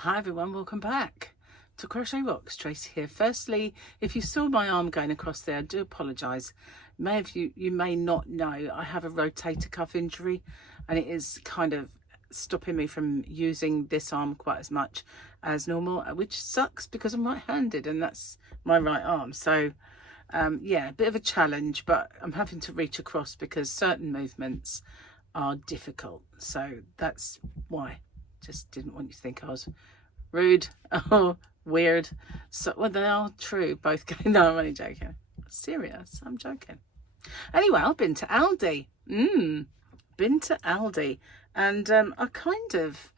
Hi everyone, welcome back to Crochet Rocks. Tracy here. Firstly, if you saw my arm going across there, I do apologise. You may not know I have a rotator cuff injury, and it is kind of stopping me from using this arm quite as much as normal, which sucks because I'm right-handed and that's my right arm. So yeah, a bit of a challenge, but I'm having to reach across because certain movements are difficult. So that's why. Just didn't want you to think I was rude or weird. So, well, they are true, both. No, I'm only joking. Serious, I'm joking. Anyway, I've been to Aldi. Been to Aldi, and I kind of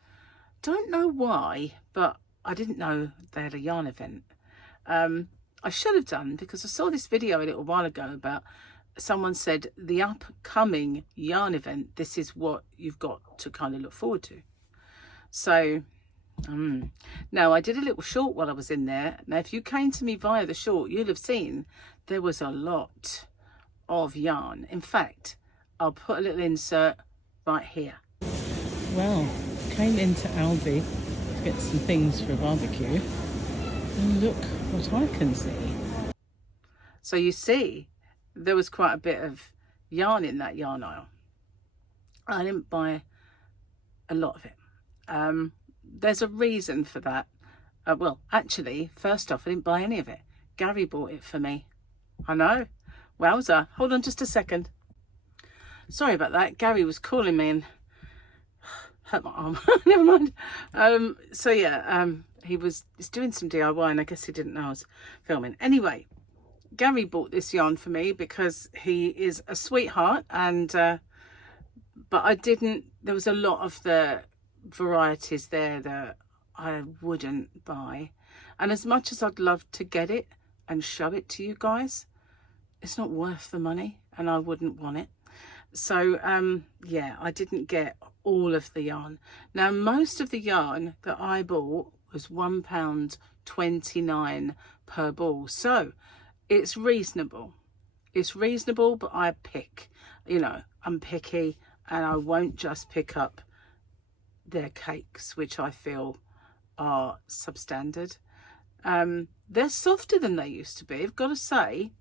don't know why, but I didn't know they had a yarn event. I should have done, because I saw this video a little while ago about someone said the upcoming yarn event, this is what you've got to kind of look forward to. So now I did a little short while I was in there. Now if you came to me via the short, you'll have seen there was a lot of yarn. In fact, I'll put a little insert right here. Well, came into Aldi to get some things for a barbecue, and look what I can see. So you see, there was quite a bit of yarn in that yarn aisle. I didn't buy a lot of it. There's a reason for that. Well, actually, first off, I didn't buy any of it. Gary bought it for me. I know. Wowza. Hold on just a second. Sorry about that. Gary was calling me and hurt my arm. Never mind. So yeah, he's doing some DIY, and I guess he didn't know I was filming. Anyway, Gary bought this yarn for me because he is a sweetheart, and but I didn't. There was a lot of the varieties there that I wouldn't buy, and as much as I'd love to get it and show it to you guys, it's not worth the money and I wouldn't want it. So yeah, I didn't get all of the yarn. Now most of the yarn that I bought was £1.29 per ball, so it's reasonable. It's reasonable, but I pick, you know, I'm picky, and I won't just pick up their cakes, which I feel are substandard. They're softer than they used to be. I've got to say,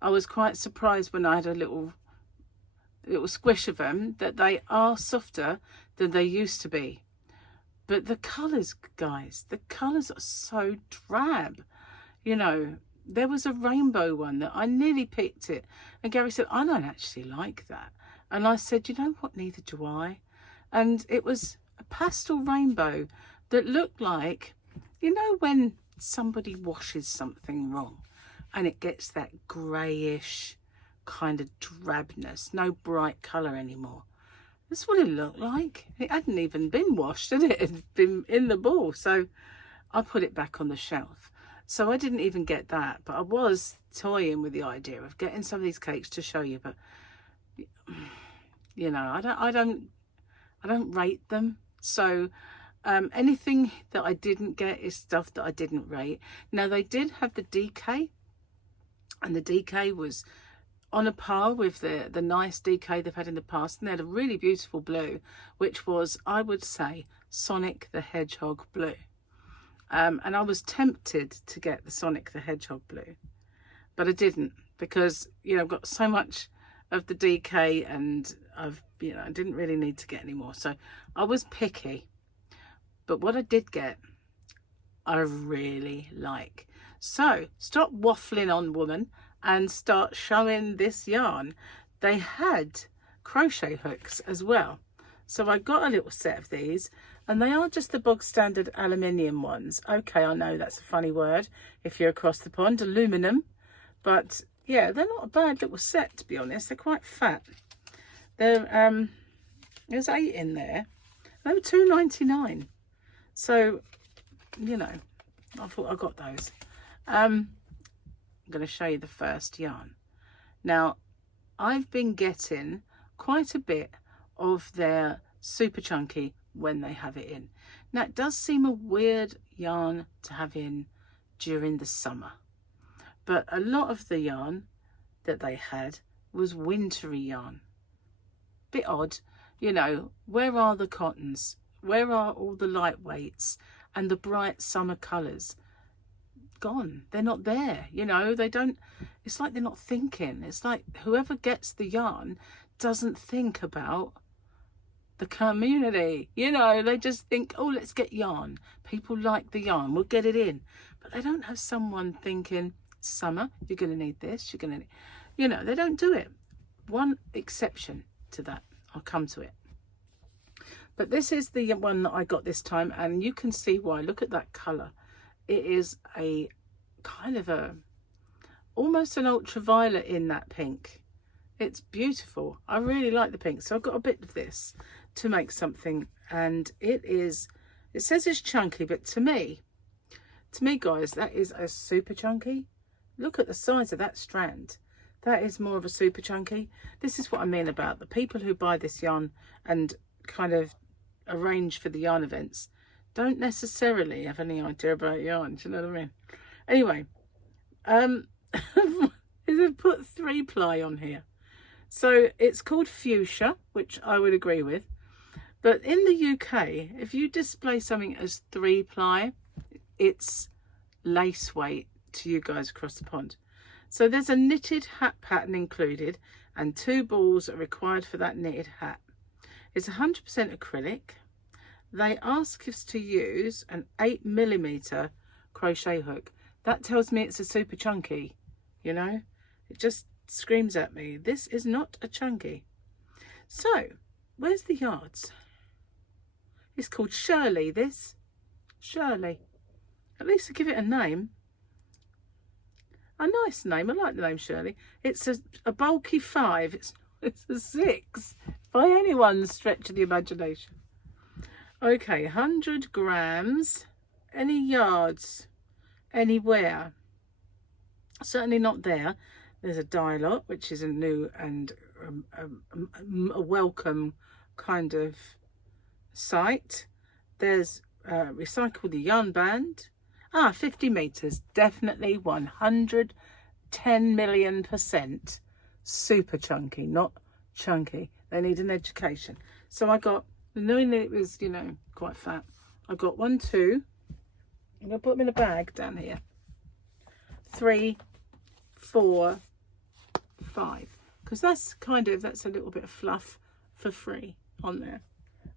I was quite surprised when I had a little squish of them that they are softer than they used to be. But the colours, guys, the colours are so drab. You know, there was a rainbow one that I nearly picked it, and Gary said, I don't actually like that. And I said, you know what, neither do I. And it was a pastel rainbow that looked like, you know, when somebody washes something wrong and it gets that greyish kind of drabness, no bright colour anymore. That's what it looked like. It hadn't even been washed, had it? It had been in the ball. So I put it back on the shelf. So I didn't even get that, but I was toying with the idea of getting some of these cakes to show you. But you know, I don't rate them. So anything that I didn't get is stuff that I didn't rate. Now they did have the DK, and the DK was on a par with the nice DK they've had in the past, and they had a really beautiful blue, which was, I would say, Sonic the Hedgehog blue. And I was tempted to get the Sonic the Hedgehog blue, but I didn't, because, you know, I've got so much of the DK, and I didn't really need to get any more. So I was picky, but what I did get, I really like. So stop waffling on, woman, and start showing this yarn. They had crochet hooks as well. So I got a little set of these, and they are just the bog standard aluminium ones. Okay, I know that's a funny word if you're across the pond, aluminum, but yeah, they're not a bad little set, to be honest. They're quite fat. They're there's 8 in there. They were £2.99. So, you know, I thought I got those. I'm going to show you the first yarn. Now, I've been getting quite a bit of their super chunky when they have it in. Now, it does seem a weird yarn to have in during the summer, but a lot of the yarn that they had was wintry yarn. Bit odd, you know. Where are the cottons? Where are all the lightweights and the bright summer colours, gone. They're not there, you know. They don't, it's like they're not thinking. It's like whoever gets the yarn doesn't think about the community, you know. They just think, oh, let's get yarn, people like the yarn, we'll get it in. But they don't have someone thinking, summer, you're going to need this, you're going to need, you know. They don't do it. One exception to that, I'll come to it. But this is the one that I got this time, and you can see why. Look at that colour. It is a kind of a, almost an ultraviolet in that pink. It's beautiful. I really like the pink. So I've got a bit of this to make something, and it says it's chunky, but to me guys, that is a super chunky. Look at the size of that strand. That is more of a super chunky. This is what I mean about the people who buy this yarn and kind of arrange for the yarn events don't necessarily have any idea about yarn. Do you know what I mean? Anyway, they've put 3-ply on here. So it's called Fuchsia, which I would agree with. But in the UK, if you display something as 3-ply, it's lace weight to you guys across the pond. So there's a knitted hat pattern included, and 2 balls are required for that knitted hat. It's 100% acrylic. They ask us to use an 8mm crochet hook. That tells me it's a super chunky, you know. It just screams at me, this is not a chunky. So where's the yards? It's called Shirley, this. Shirley. At least I give it a name. A nice name. I like the name Shirley. It's a bulky 5. It's a 6 by anyone's stretch of the imagination. Okay, 100 grams. Any yards anywhere? Certainly not there. There's a dye lot, which is a new and a welcome kind of site. There's recycle the yarn band. 50 meters, definitely 110 million% super chunky, not chunky. They need an education. So I got, knowing that it was, you know, quite fat, I got 1, 2, I'm going to put them in a bag down here, 3, 4, 5, because that's a little bit of fluff for free on there.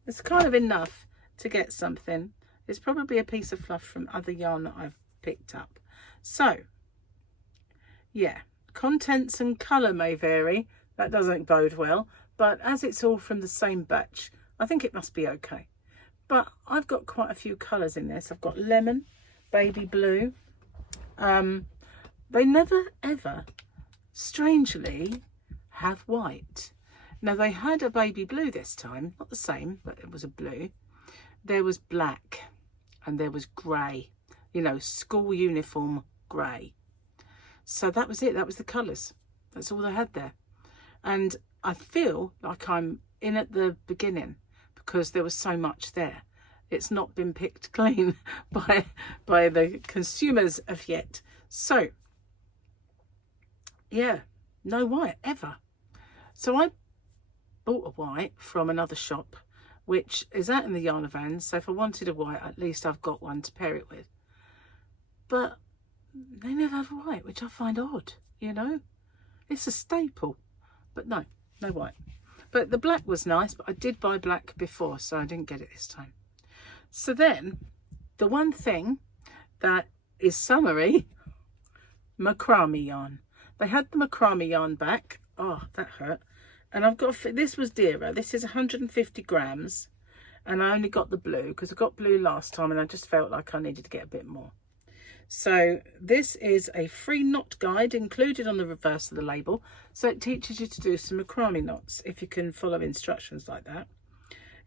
It's kind of enough to get something. It's probably a piece of fluff from other yarn that I've picked up. So yeah, contents and colour may vary. That doesn't bode well, but as it's all from the same batch, I think it must be okay. But I've got quite a few colours in this. I've got lemon, baby blue. They never ever, strangely, have white. Now they had a baby blue this time, not the same, but it was a blue. There was black and there was grey, you know, school uniform grey. So that was it. That was the colours. That's all they had there. And I feel like I'm in at the beginning because there was so much there. It's not been picked clean by the consumers of yet. So yeah, no white ever. So I bought a white from another shop, which is out in the Yarn Event. So if I wanted a white, at least I've got one to pair it with. But they never have white, which I find odd, you know. It's a staple, but no white. But the black was nice, but I did buy black before, so I didn't get it this time. So then, the one thing that is summery, macrame yarn. They had the macrame yarn back. Oh, that hurt. And I've got, this was dearer. This is 150 grams. And I only got the blue because I got blue last time and I just felt like I needed to get a bit more. So this is a free knot guide included on the reverse of the label. So it teaches you to do some macrame knots if you can follow instructions like that.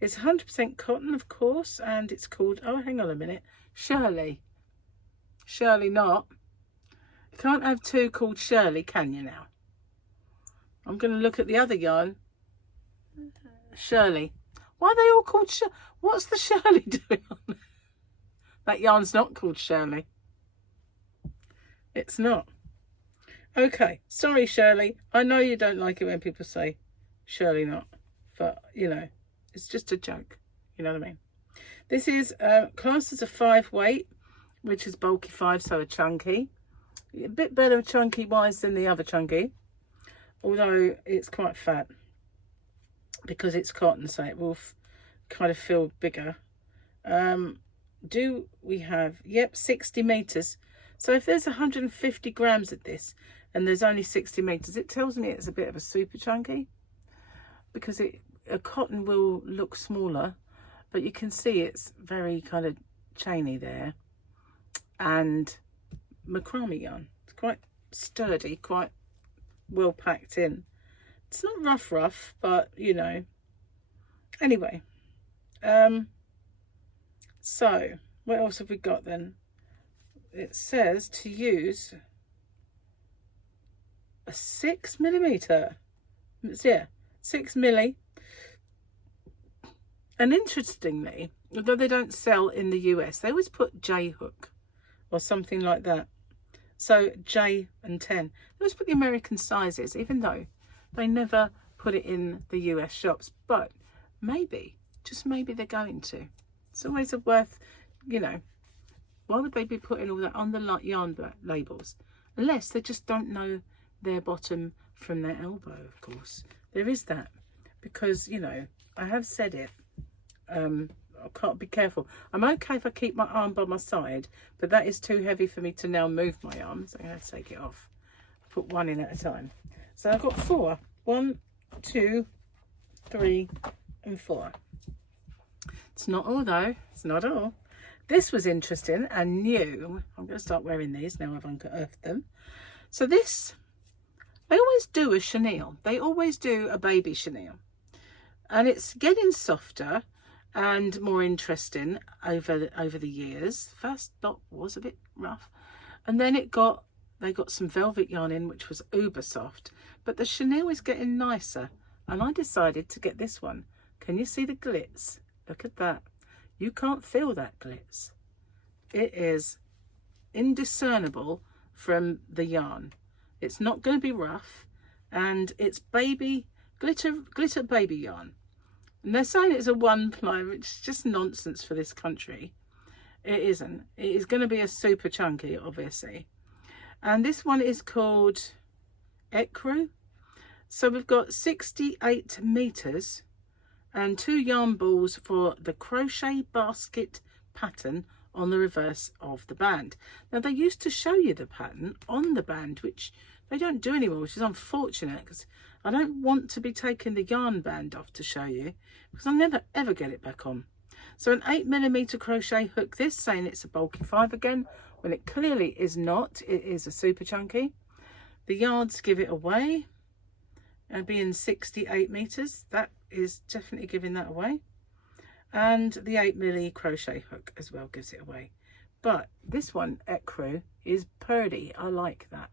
It's 100% cotton, of course, and it's called, oh, hang on a minute, Shirley. Shirley knot. You can't have two called Shirley, can you now? I'm going to look at the other yarn. Shirley. Why are they all called Shirley? What's the Shirley doing on there? That yarn's not called Shirley. It's not. Okay, sorry Shirley. I know you don't like it when people say Shirley knot, but you know, it's just a joke. You know what I mean? This is classed as a 5 weight, which is bulky 5, so a chunky. A bit better chunky wise than the other chunky, although it's quite fat because it's cotton, so it will kind of feel bigger. Do we have, yep, 60 meters. So if there's 150 grams of this and there's only 60 meters, it tells me it's a bit of a super chunky, because a cotton will look smaller, but you can see it's very kind of chainy there. And macrame yarn, it's quite sturdy, quite well packed in. It's not rough, but you know. Anyway, so what else have we got then? It says to use a 6mm. Yeah, 6 milli. And interestingly, although they don't sell in the US, they always put J hook or something like that. So J and 10. They always put the American sizes, even though they never put it in the US shops. But maybe, just maybe they're going to. It's always worth, you know, why would they be putting all that on the yarn labels? Unless they just don't know their bottom from their elbow, of course. There is that. Because, you know, I have said it. I can't be careful. I'm okay if I keep my arm by my side, but that is too heavy for me to now move my arm, so I'm going to take it off. Put one in at a time. So I've got 4. 1, 2, 3 and 4. It's not all though. It's not all. This was interesting and new. I'm going to start wearing these now I've unearthed them. So this, they always do a chenille. They always do a baby chenille. And it's getting softer and more interesting over the years. First lot was a bit rough, and then they got some velvet yarn in, which was uber soft, but the chenille is getting nicer, and I decided to get this one. Can you see the glitz? Look at that. You can't feel that glitz. It is indiscernible from the yarn. It's not going to be rough, and it's baby glitter baby yarn. And they're saying it's a 1 ply, which is just nonsense for this country. It isn't. It is going to be a super chunky, obviously. And this one is called Ecru. So we've got 68 meters and 2 yarn balls for the crochet basket pattern on the reverse of the band. Now they used to show you the pattern on the band, which they don't do anymore, which is unfortunate, because I don't want to be taking the yarn band off to show you, because I'll never ever get it back on. So an 8mm crochet hook, this saying it's a bulky 5 again, when it clearly is not. It is a super chunky. The yards give it away, and being 68 meters, that is definitely giving that away. And the 8mm crochet hook as well gives it away. But this one, Ecru, is purdy. I like that.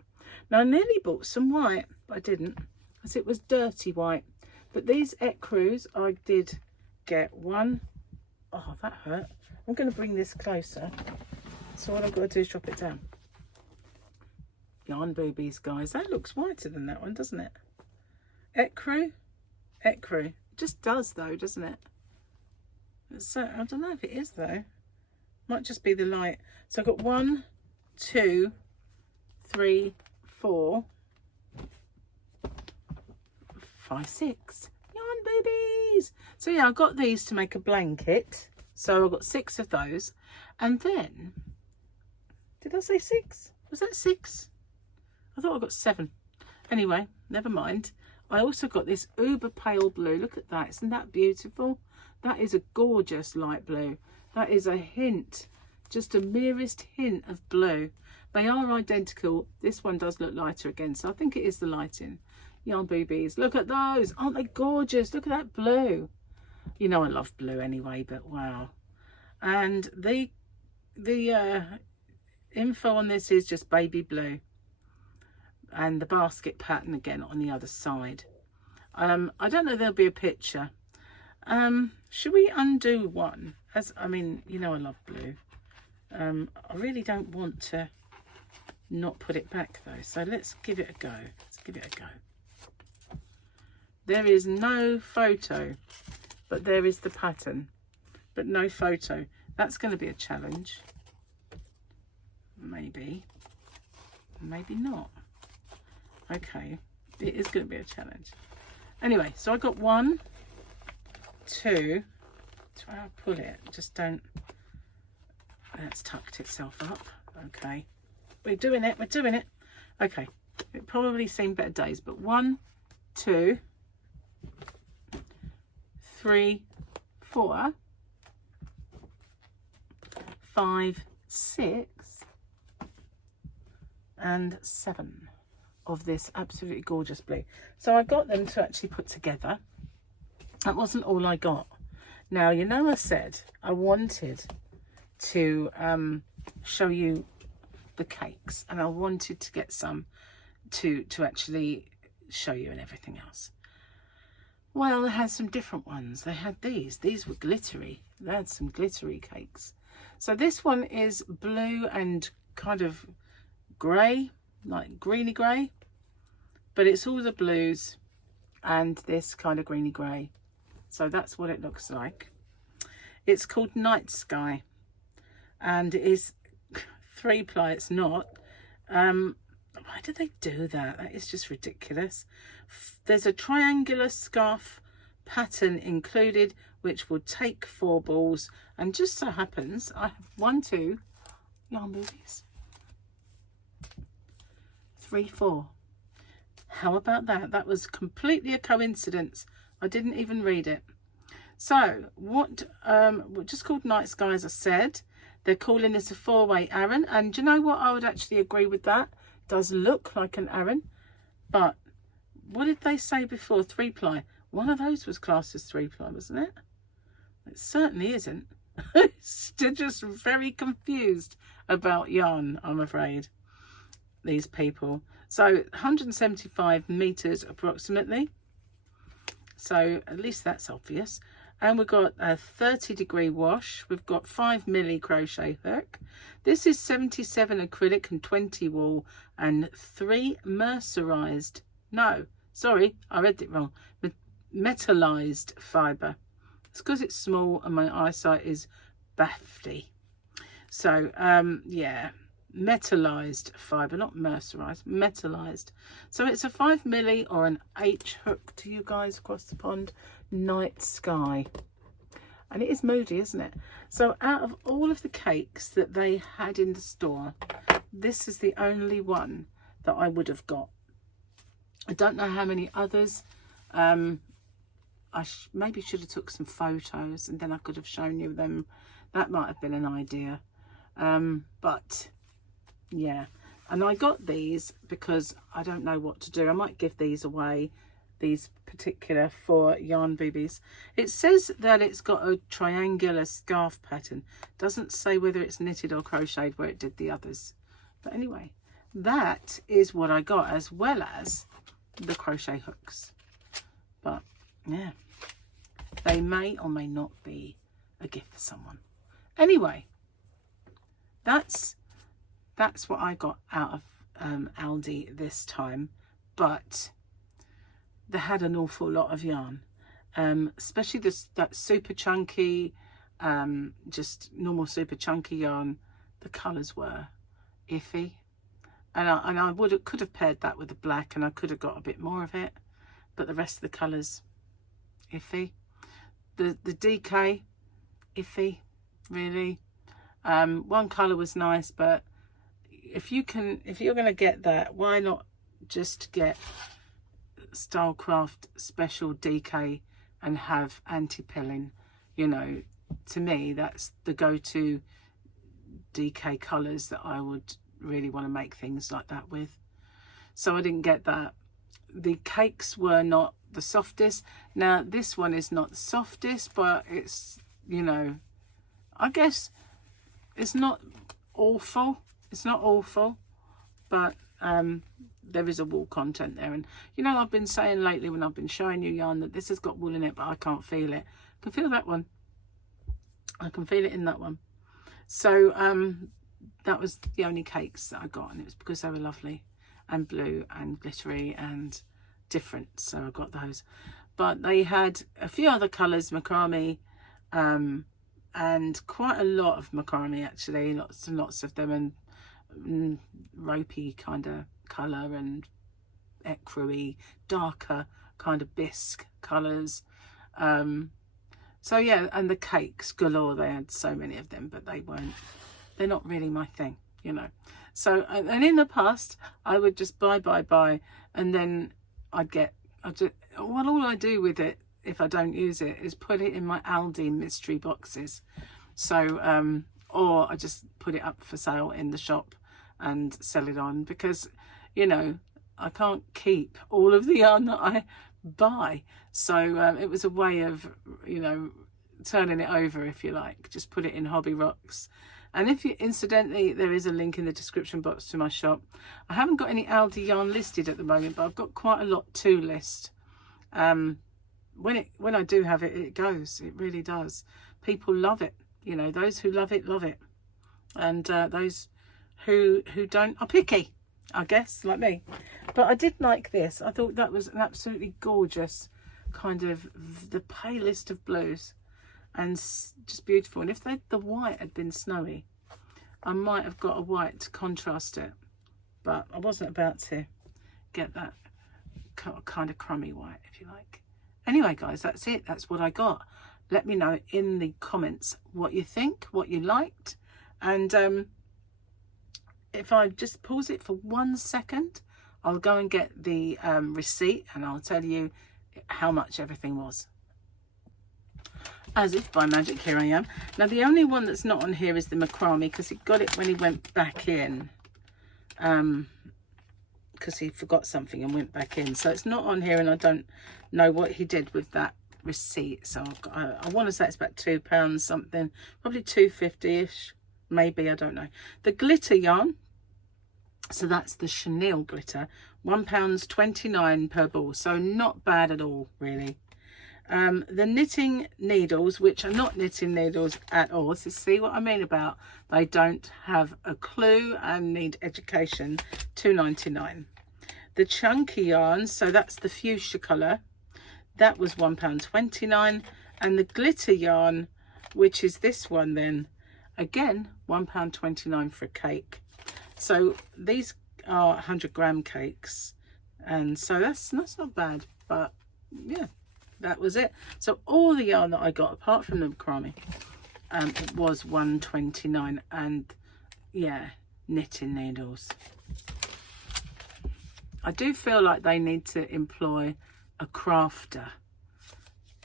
Now I nearly bought some white, but I didn't, because it was dirty white. But these Ecrus, I did get one. Oh, that hurt. I'm going to bring this closer. So all I've got to do is drop it down. Yarn boobies, guys. That looks whiter than that one, doesn't it? Ecru. It just does though, doesn't it? So I don't know if it is though. Might just be the light. So I've got 1, 2, 3, 4, 5, 6 yarn boobies. So yeah, I got these to make a blanket. So I've got 6 of those. And then, did I say 6? Was that 6? I thought I got 7. Anyway, never mind. I also got this uber pale blue. Look at that. Isn't that beautiful? That is a gorgeous light blue. That is a hint, just a merest hint of blue. They are identical. This one does look lighter again, so I think it is the lighting. Yarn boobies. Look at those. Aren't they gorgeous? Look at that blue. You know I love blue anyway, but wow. And the info on this is just baby blue. And the basket pattern again on the other side. I don't know if there'll be a picture. Should we undo one? I mean, you know I love blue. I really don't want to not put it back though, so let's give it a go. There is no photo, but there is the pattern. but no photo. That's going to be a challenge. Maybe not. Okay, it is going to be a challenge. Anyway, so I got 1, 2. Try to pull it. Just don't. That's tucked itself up. Okay, we're doing it. We're doing it. Okay, it probably seemed better days, but 1, 2, 3, 4, 5, 6, and 7 of this absolutely gorgeous blue. So I got them to actually put together. That wasn't all I got. Now, you know, I said I wanted to show you the cakes, and I wanted to get some to actually show you and everything else. Well, they had some different ones. They had these were glittery. They had some glittery cakes. So this one is blue and kind of grey, like greeny grey, but it's all the blues and this kind of greeny grey. So that's what it looks like. It's called Night Sky, and it is 3-ply. It's not. Why did they do that? That is just ridiculous. There's a triangular scarf pattern included, which will take 4 balls, and just so happens I have 1, 2 yarn movies, 3, 4. How about that? That was completely a coincidence. I didn't even read it. So what just called Night Sky, as I said. They're calling this a 4-way Aran, and do you know what? I would actually agree with that. It does look like an Aran, but what did they say before? 3-ply. One of those was classed as 3-ply, wasn't it? It certainly isn't. They're just very confused about yarn, I'm afraid, these people. So 175 meters approximately. So at least that's obvious. And we've got a 30-degree wash. We've got 5 milli crochet hook. This is 77 acrylic and 20 wool and 3 mercerized. No, sorry, I read it wrong. Metallized fibre. It's because it's small and my eyesight is baffy. So yeah, metallized fibre, not mercerized, metallized. So it's a 5 milli or an H hook to you guys across the pond. Night Sky, and it is moody, isn't it? So out of all of the cakes that they had in the store, this is the only one that I would have got. I don't know how many others. I maybe should have took some photos and then I could have shown you them. That might have been an idea. But yeah, and I got these because I don't know what to do. I might give these away, these particular 4 yarn boobies. It says that it's got a triangular scarf pattern. Doesn't say whether it's knitted or crocheted where it did the others. But anyway, that is what I got, as well as the crochet hooks. But yeah, they may or may not be a gift for someone. Anyway, that's what I got out of Aldi this time. But they had an awful lot of yarn, especially that super chunky, just normal super chunky yarn. The colours were iffy, and I could have paired that with the black, and I could have got a bit more of it, but the rest of the colours iffy. The DK iffy, really. One colour was nice, but if you're going to get that, why not just get Stylecraft special DK and have anti-pilling? You know, to me that's the go-to DK colours that I would really want to make things like that with. So I didn't get that. The cakes were not the softest. Now this one is not the softest, but it's, you know, I guess it's not awful. It's not awful, but there is a wool content there. And you know, I've been saying lately when I've been showing you yarn that this has got wool in it, but I can't feel it. I can feel that one. I can feel it in that one. So that was the only cakes that I got, and it was because they were lovely and blue and glittery and different, so I got those. But they had a few other colours, macrame, and quite a lot of macrame actually, lots and lots of them, and ropey kind of colour and ecru-y, darker kind of bisque colours. So yeah, and the cakes galore, they had so many of them, but they're not really my thing, you know. So, and in the past I would just buy, and then all I do with it, if I don't use it, is put it in my Aldi mystery boxes. So or I just put it up for sale in the shop and sell it on, because, you know, I can't keep all of the yarn that I buy. So it was a way of, you know, turning it over, if you like. Just put it in Hobby Rocks. And if you, incidentally, there is a link in the description box to my shop. I haven't got any Aldi yarn listed at the moment, but I've got quite a lot to list. When I do have it, it goes. It really does. People love it. You know, those who love it, and those who don't are picky, I guess, like me. But I did like this. I thought that was an absolutely gorgeous kind of the palest of blues, and just beautiful. And if the white had been snowy, I might have got a white to contrast it, but I wasn't about to get that kind of crummy white, if you like. Anyway, guys, that's it. That's what I got. Let me know in the comments what you think, what you liked, and if I just pause it for 1 second, I'll go and get the receipt, and I'll tell you how much everything was. As if by magic, here I am. Now, the only one that's not on here is the macrame, because he got it when he went back in, because he forgot something and went back in. So it's not on here, and I don't know what he did with that receipt. So I want to say it's about £2 something, probably £2.50-ish, maybe, I don't know. The glitter yarn, so that's the Chenille glitter, £1.29 per ball, so not bad at all, really. The knitting needles, which are not knitting needles at all, so see what I mean about they don't have a clue and need education, £2.99. The chunky yarn, so that's the fuchsia colour, that was £1.29, and the glitter yarn, which is this one then, again £1.29 for a cake. So these are 100-gram cakes, and so that's not bad. But yeah, that was it. So all the yarn that I got, apart from the macrame, was £1.29, and yeah, knitting needles. I do feel like they need to employ a crafter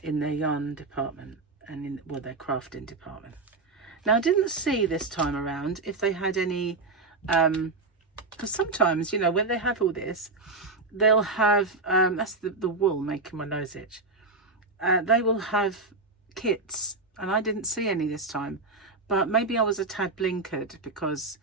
in their yarn department, and in, well, their crafting department. Now, I didn't see this time around if they had any, because sometimes, you know, when they have all this, they'll have, that's the wool making my nose itch. They will have kits, and I didn't see any this time, but maybe I was a tad blinkered because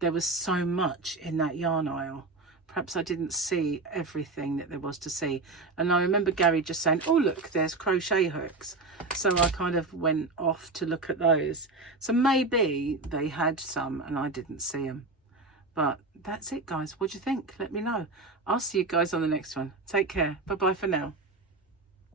there was so much in that yarn aisle. Perhaps I didn't see everything that there was to see. And I remember Gary just saying, oh, look, there's crochet hooks. So I kind of went off to look at those. So maybe they had some and I didn't see them. But that's it, guys. What do you think? Let me know. I'll see you guys on the next one. Take care. Bye-bye for now.